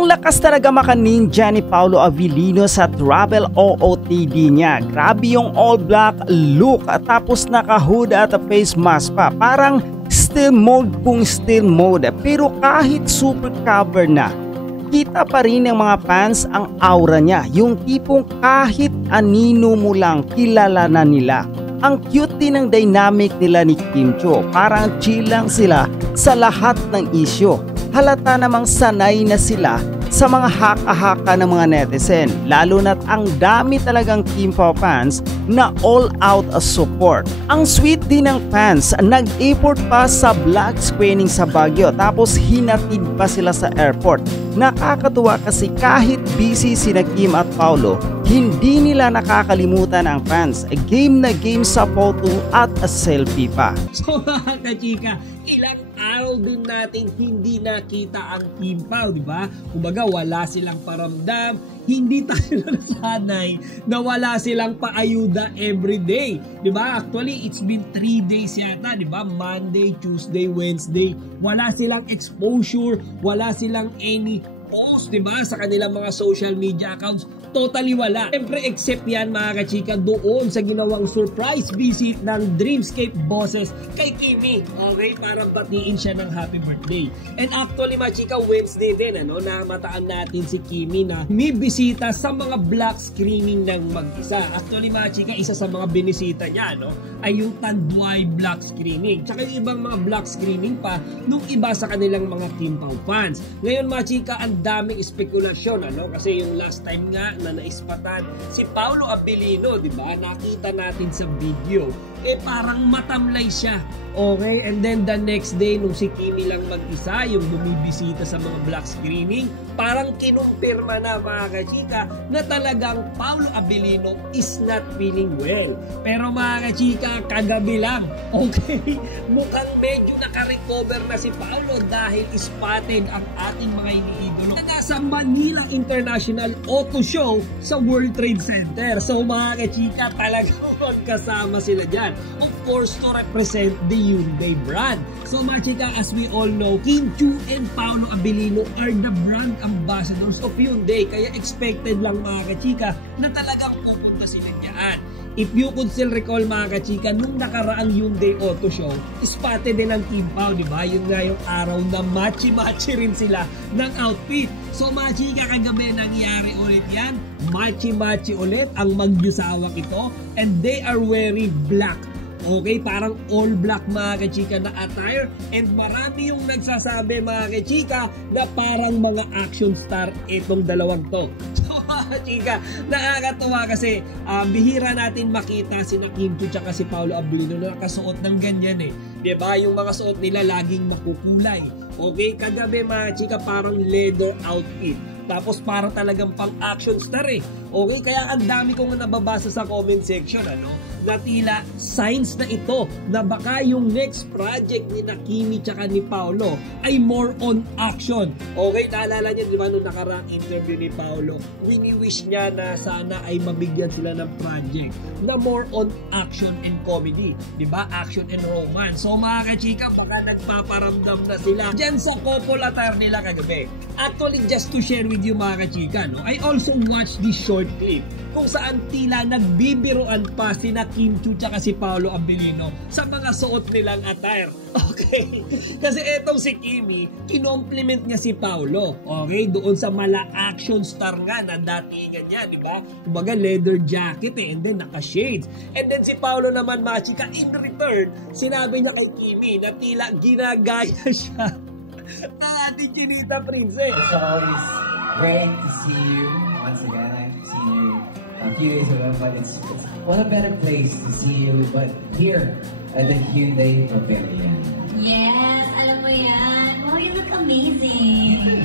Ang lakas talaga maka-ninja ni Paolo Avellino sa travel OOTD niya. Grabe yung all black look at tapos naka-hood at face mask pa. Parang still mode kung still mode. Pero kahit super cover na, kita pa rin ng mga fans ang aura niya. Yung tipong kahit anino mo lang kilala na nila. Ang cute din ng dynamic nila ni Kim Chiu. Parang chill lang sila sa lahat ng issue. Halata namang sanay na sila sa mga haka-haka ng mga netizen, lalo na't ang dami talagang Kim Pao fans na all out support. Ang sweet din ng fans, nag-effort pa sa vlog screening sa Baguio tapos hinatid pa sila sa airport. Nakakatuwa kasi kahit busy sina Kim at Paolo, hindi nila nakakalimutan ang fans. Game na game sa photo at a selfie pa. So mga kachika, ilang araw din natin hindi nakita ang Kim Pao, di ba? Kumbaga wala silang paramdam, hindi tayo nasanay na wala silang paayuda everyday, di ba? Actually, it's been 3 days yata, di ba? Monday, Tuesday, Wednesday, wala silang exposure, wala silang any post, di ba? Sa kanilang mga social media accounts. Totally wala. Siyempre except yan mga kachika doon sa ginawang surprise visit ng Dreamscape bosses kay Kimi. Okay, para batiin siya ng happy birthday. And actually mga chika, Wednesday din namataan natin si Kimi na may bisita sa mga black screening ng mag-isa. Actually mga chika, isa sa mga binisita niya ay yung Tanduay black screening. Tsaka yung ibang mga black screening pa nung iba sa kanilang mga Kim Pao fans. Ngayon mga chika, ang daming spekulasyon kasi yung last time nga na naispatan si Paolo Avellino, di ba? Nakita natin sa video. Parang matamlay siya. Okay, and then the next day nung si Kimi lang mag-isa, yung bumibisita sa mga black screening, parang kinumpirma na mga kachika na talagang Paolo Avellino is not feeling well. Pero mga kachika, kagabi lang, okay, mukhang medyo nakarecover na si Paolo dahil spotted ang ating mga iniidolo na nasa Manila International Auto Show sa World Trade Center. So mga kachika, talagang kasama sila dyan. Of course, to represent the Hyundai brand. So mga chika, as we all know, Kim Chiu and Paolo Avellino are the brand ambassadors of Hyundai. Kaya expected lang mga kachika na talagang pupunta sila niyan. If you could still recall mga kachika, nung nakaraang Hyundai Auto Show, spotted din ang Kim Pao, di ba? Yun nga yung araw na matchy-matchy rin sila ng outfit. So mga chika, kagabi nangyari ulit yan. Matchy-matchy ulit ang mag-usawak ito, and they are wearing black. Okay, parang all black mga kachika na attire, and marami yung nagsasabi mga kachika na parang mga action star itong dalawang to. So mga kachika, nakakatuwa kasi bihira natin makita si Kim Chiu tsaka si Paolo Avellino na nakasuot ng ganyan diba? Yung mga suot nila laging makukulay. Okay, kagabi mga chika parang leather outfit. Tapos parang talagang pang action star Okay, kaya ang dami kong nababasa sa comment section na tila signs na ito na baka yung next project ni Kimi tsaka ni Paolo ay more on action. Okay, naalala niyo di ba nung nakaraang interview ni Paolo, wini-wish niya na sana ay mabigyan sila ng project na more on action and comedy, di ba? Action and romance. So mga kachika, baka nagpaparamdam na sila dyan sa couple attire nila kagabi. Actually, just to share with you mga kachika, I also watched this short clip kung saan tila nagbibiroan pa si Kim Chiu tsaka si Paolo Avellino sa mga suot nilang attire. Okay? Kasi etong si Kimi, kinompliment niya si Paolo. Okay? Doon sa mala action star nga na datingan niya, di ba? Kumbaga leather jacket and then naka-shades. And then si Paolo naman mga chika, in return, sinabi niya kay Kimi na tila ginagaya siya. Ating Chinita Princess. It's always great to see you once again. I've seen you a few days ago, but it's what a better place to see you but here at the Hyundai Pavilion. Yes, alam mo yan. Wow, you look amazing.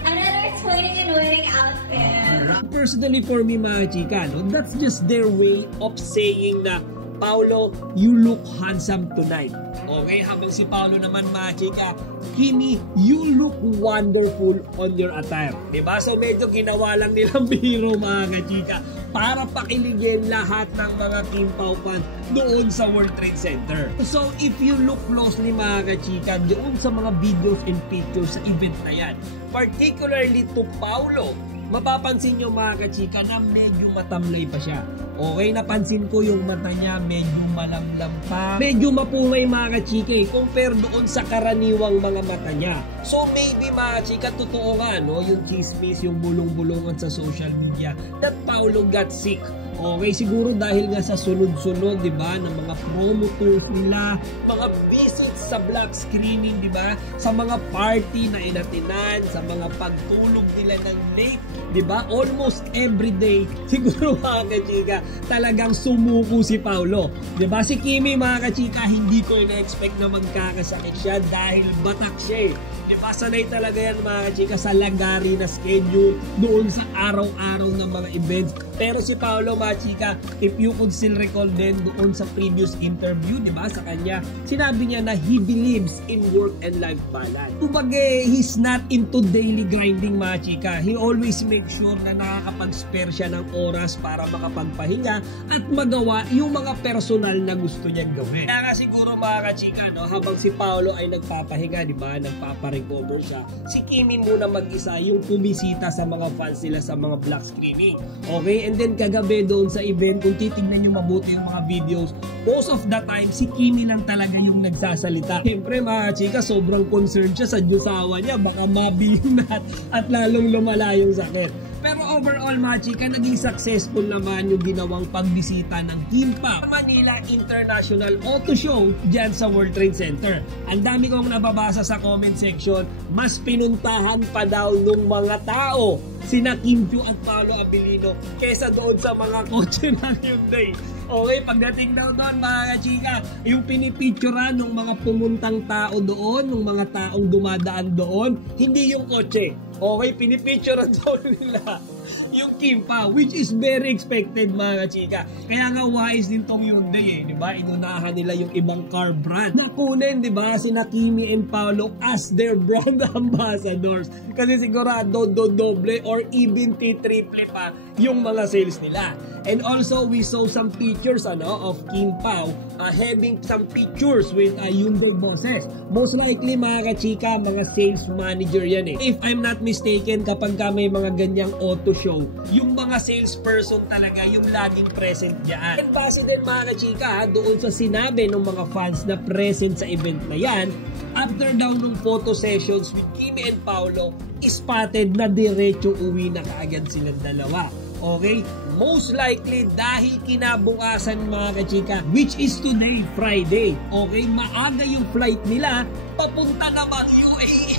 Another twinning and winning outfit. Personally for me mga chika, that's just their way of saying na Paolo, you look handsome tonight. Okay, habang si Paolo naman, mga chika, Kimi, you look wonderful on your attire. Diba? So medyo ginawa lang nilang biro, mga chika, para pakiligin lahat ng mga Kim Pao fans doon sa World Trade Center. So if you look closely, mga chika, doon sa mga videos and pictures sa event na yan, particularly to Paolo, mapapansin nyo, mga kachika, na medyo matamlay pa siya. Okay, napansin ko yung mata niya medyo malamlam pa. Medyo mapumay, mga kachika, compare doon sa karaniwang mga mata niya. So maybe, mga kachika, totoo nga, no? Yung chismis, yung bulong-bulungan sa social media that Paolo got sick. Okay, siguro dahil nga sa sunod-sunod, di ba, ng mga promo tours nila, mga visits sa black screening, di ba, sa mga party na inatinan, sa mga pagtulog nila ng date, di ba, almost every day, siguro, mga kachika, talagang sumuko si Paolo. Di ba, si Kimi, mga kachika, hindi ko ina-expect na magkakasakit siya dahil batak siya. Di ba, sanay talaga yan, mga kachika, sa lagari na schedule doon sa araw-araw ng mga events. Pero si Paolo, mga chika, if you could still recall din doon sa previous interview, di ba, sa kanya, sinabi niya na he believes in work and life balance. Kumbaga, he's not into daily grinding, mga chika. He always makes sure na nakakapag-spare siya ng oras para makapagpahinga at magawa yung mga personal na gusto niyang gawin. Kaya nga siguro, mga chika, no, habang si Paolo ay nagpapahinga, di ba, nagpaparecover siya, si Kimi muna mag-isa yung pumisita sa mga fans nila sa mga black screening. Okay? And then kagabi doon sa event, kung titignan nyo mabuti yung mga videos, most of the time, si Kimi lang talaga yung nagsasalita. Siyempre, mga chika, sobrang concerned siya sa jusawa niya. Baka mabihim na at lalong lumala yung sakit. Pero overall, mga chika, naging successful naman yung ginawang pagbisita ng Kim Pao Manila International Auto Show dyan sa World Trade Center. Ang dami kong nababasa sa comment section, mas pinuntahan pa daw nung mga tao sina Kim Chiu at Paolo Abilino kesa doon sa mga kotse ng Hyundai. Okay, pagdating daw doon, mga chika, yung pinipicturean ng mga pumuntang tao doon, ng mga taong dumadaan doon, hindi yung kotse. Okay, pinipicturean doon nila yung Kim Pao, which is very expected, mga chika. Kaya nga wise din tong Hyundai, di ba? Inunahan nila yung ibang car brand na kunin, di ba, sina Kimi and Paolo as their brand ambassadors. Kasi sigurado doble or even triple pa yung mga sales nila. And also, we saw some pictures of Kim Pao having some pictures with Hyundai bosses. Most likely, mga kachika, mga sales manager yan eh. If I'm not mistaken, kapag may mga ganyang auto show, yung mga salesperson talaga yung laging present dyan. And base din, mga kachika, doon sa sinabi ng mga fans na present sa event na yan, after daw ng photo sessions with Kimi and Paolo, spotted na diretso uwi na kaagad silang dalawa. Okay? Most likely dahil kinabukasan, mga kachika, which is today, Friday. Okay? Maaga yung flight nila papunta namang UAE.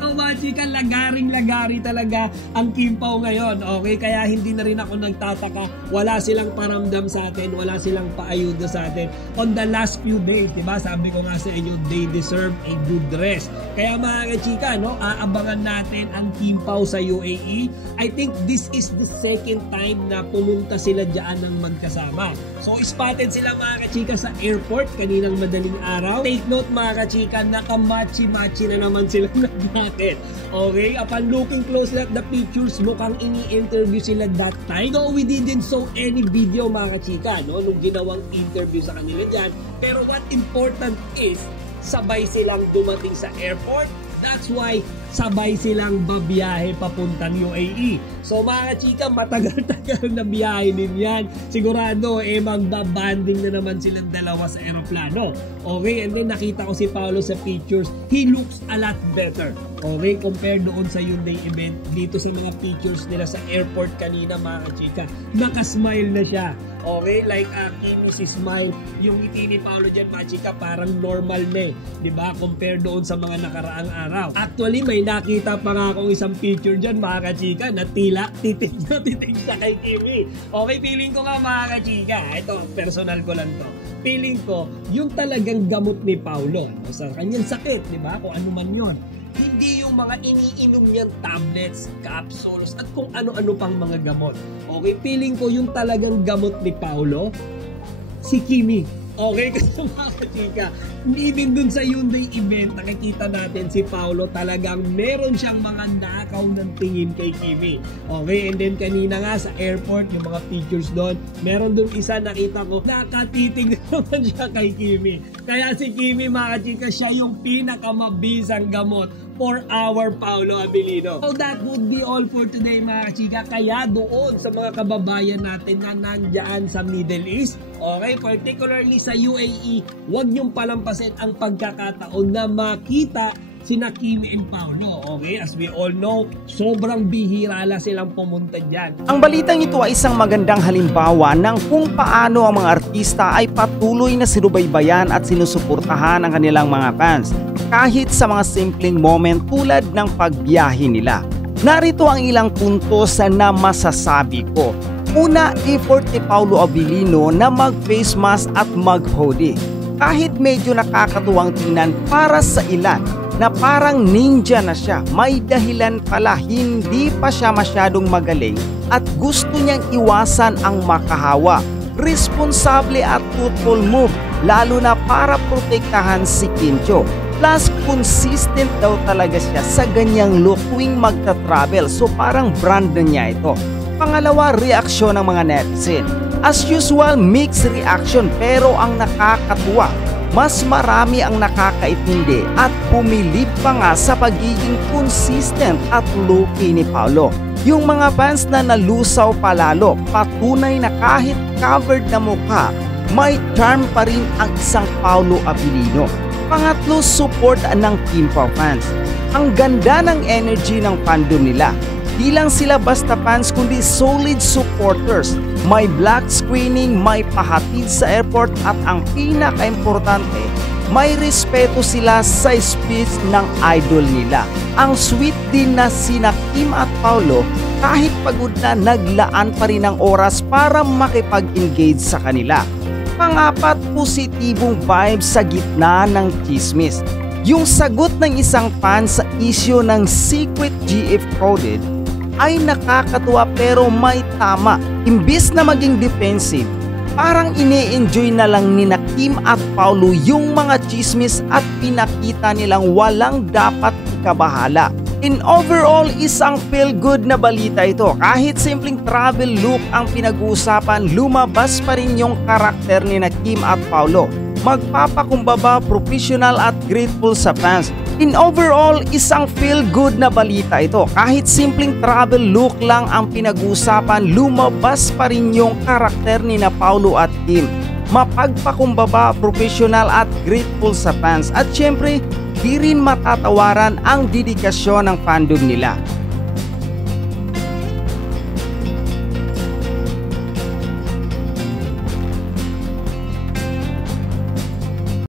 So, mga chika, lagaring-lagari talaga ang Kim Pao ngayon. Okay? Kaya hindi na rin ako nagtataka. Wala silang paramdam sa atin. Wala silang paayuda sa atin. On the last few days, diba? Sabi ko nga sa inyo, they deserve a good rest. Kaya, mga chika, no? Aabangan natin ang Kim Pao sa UAE. I think this is the second time na pumunta sila dyan ng magkasama. So, spotted sila, mga kachika, sa airport kaninang madaling araw. Take note, mga kachika, nakamachi-machi na naman sila natin. Okay? Upon looking closely at the pictures, mukhang ini-interview sila that time. So, we didn't show any video, mga kachika, no? Nung ginawang interview sa kanila dyan. Pero what important is, sabay silang dumating sa airport. That's why sabay silang babiyahe papuntang UAE. So, mga chika, matagal-tagal na biyahe din yan. Sigurado, magbabanding na naman silang dalawa sa aeroplano. Okay, and then nakita ko si Paolo sa pictures. He looks a lot better. Okay, compared doon sa Hyundai event, dito sa mga pictures nila sa airport kanina, mga chika, nakasmile na siya. Okay, like Kimi si smile, yung ngiti ni Paolo dyan, mga chika, parang normal na eh. Diba? Compared doon sa mga nakaraang araw. Actually, may nakita pa nga akong isang picture dyan, mga kachika, na tila titig na kay Kimi. Okay, feeling ko nga, mga kachika, ito, personal ko lang to. Feeling ko, yung talagang gamot ni Paolo, sa kanyang sakit, diba? Kung ano man yun. Hindi yung mga iniinom niyang tablets, capsules, at kung ano-ano pang mga gamot. Okay, feeling ko yung talagang gamot ni Paolo, si Kimi. Okay, kasi mga kachika, even dun sa Hyundai event, nakikita natin si Paolo talagang meron siyang mga nakaw ng tingin kay Kimi. Okay, and then kanina nga sa airport, yung mga pictures doon, meron dun isa nakita ko, nakatitig naman siya kay Kimi. Kaya si Kimi, mga kachika, siya yung pinakamabisang gamot for our Paolo Abilino. So that would be all for today, mga kachika. Kaya doon sa mga kababayan natin na nandyan sa Middle East, okay, particularly sa UAE, huwag niyong palampasin ang pagkakataon na makita sina Kimi and Paolo. Okay, as we all know, sobrang bihira lang silang pumunta dyan. Ang balitang ito ay isang magandang halimbawa ng kung paano ang mga artista ay patuloy na sinubaybayan at sinusuportahan ang kanilang mga fans kahit sa mga simpleng moment tulad ng pagbiyahe nila. Narito ang ilang puntos na masasabi ko. Una, effort ni Paolo Abilino na mag-face mask at mag-hoodie. Kahit medyo nakakatuwang tingnan para sa ilan na parang ninja na siya, may dahilan pala hindi pa siya masyadong magaling at gusto niyang iwasan ang makahawa. Responsable at truthful move, lalo na para protektahan si Kim Chiu. Plus, consistent daw talaga siya sa ganyang look tuwing magta-travel, so parang brand na niya ito. Pangalawa, reaksyon ng mga netizen. As usual, mixed reaction, pero ang nakakatuwa, mas marami ang nakakaintindi at pumilip pa nga sa pagiging consistent at low-key ni Paolo. Yung mga fans na nalusaw palalo, patunay na kahit covered na mukha, may charm pa rin ang isang Paolo Abilino. Pangatlo, support ng Kim Pao fans. Ang ganda ng energy ng fandom nila. Di lang sila basta fans kundi solid supporters. May black screening, may pahatid sa airport at ang pinaka-importante, may respeto sila sa speech ng idol nila. Ang sweet din na sina Kim at Paolo, kahit pagod na, naglaan pa rin ng oras para makipag-engage sa kanila. Pangapat, positibong vibes sa gitna ng chismis. Yung sagot ng isang fan sa issue ng Secret GF Coded ay nakakatuwa pero may tama. Imbis na maging defensive, parang ini-enjoy na lang ni Kim at Paolo yung mga chismis at pinakita nilang walang dapat ikabahala. In overall, isang feel-good na balita ito. Kahit simpleng travel look ang pinag-uusapan, lumabas pa rin yung karakter ni Kim at Paolo. Magpapakumbaba, professional at grateful sa fans. In overall, isang feel-good na balita ito. Kahit simpleng travel look lang ang pinag-uusapan, lumabas pa rin yung karakter ni Paolo at Kim. Mapagpakumbaba, professional at grateful sa fans. At syempre, di rin matatawaran ang dedikasyon ng fandom nila.